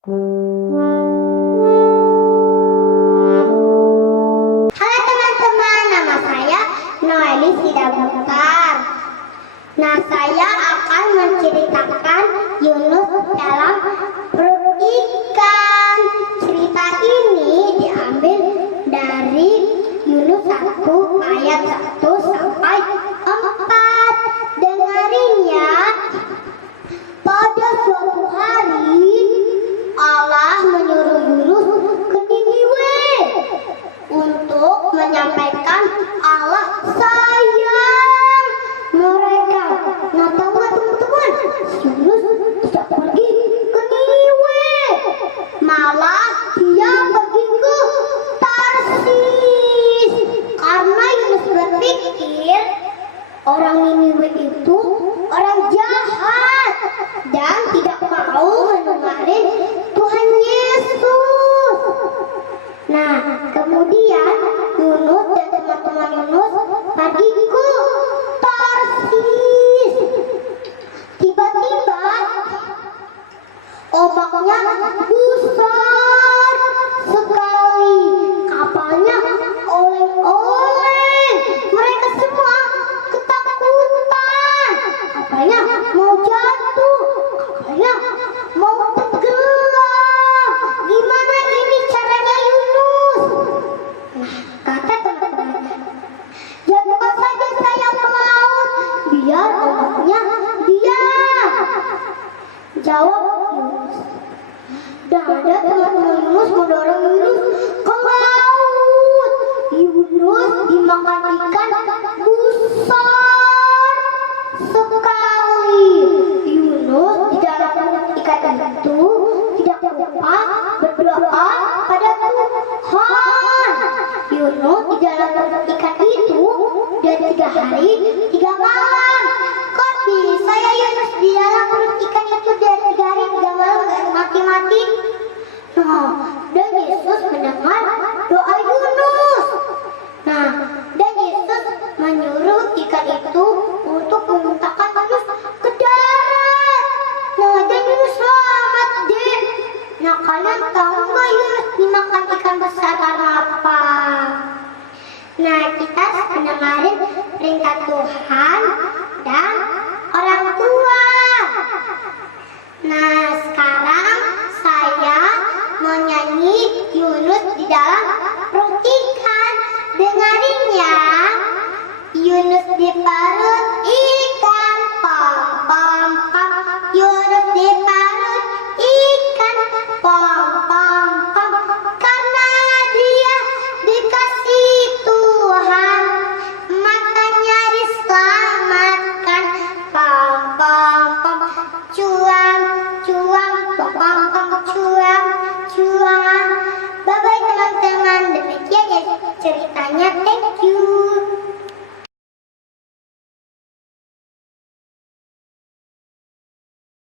Halo teman-teman, nama saya Noeli Sidabutar. Nah, saya akan menceritakan Yunus dalam perut ikan. Cerita ini diambil dari Yunus 1 ayat 1 sampai 4. Dengarin ya. Pada suatu hari Allah menyuruh Yunus ke Niniwe untuk menyampaikan Allah sayang mereka. Nah, tahu nggak teman-teman, Yunus tidak pergi ke Niniwe, malah dia pergi ke Tarsis karena Yunus berpikir orang Niniwe itu orang jahat dan tidak mau mendengarin Tuhan Yesus. Nah, kemudian Yunus dan teman-teman Yunus pergi ke Tarsis. Tiba-tiba ombaknya besar sekali. Kapalnya oleng-oleng. Mereka semua ketakutan. Kapalnya mau jatuh. Kapalnya mau tenggelam. Gimana ini caranya Yunus? Nah, kata teman-teman, jatuhkan saja saya ke laut biar ombaknya diam. Jawab Yunus. Dan ada teman-teman Yunus mendorong Yunus ke laut. Yunus dimakan ikan besar sekali. Yunus di dalam perut ikan itu tidak lupa berdoa pada Tuhan. Yunus di dalam perut ikan itu udah 3 hari 3 malam. Kok bisa ya Yunus di dalam perut ikan itu udah 3 hari 3 malam gak mati-mati? Nah, dan Yesus mendengar doa Yunus. Nah, dan Yesus menyuruh ikan itu untuk memuntahkan Yunus ke darat. Nah, dan Yunus selamat deh. Nah, kalian tahu nggak Yunus dimakan ikan besar karena apa? Nah, kita mendengarin perintah Tuhan dan orang tua. Nah, sekarang saya mau nyanyi Yunus di dalam perut ikan. Dengarin ya. Yunus di perut ikan, pom pom pom. Yunus di perut ikan, pom pom pom. Karena dia dikasih Tuhan, makanya diselamatkan, pom pom pom. Cuam cuam pom pom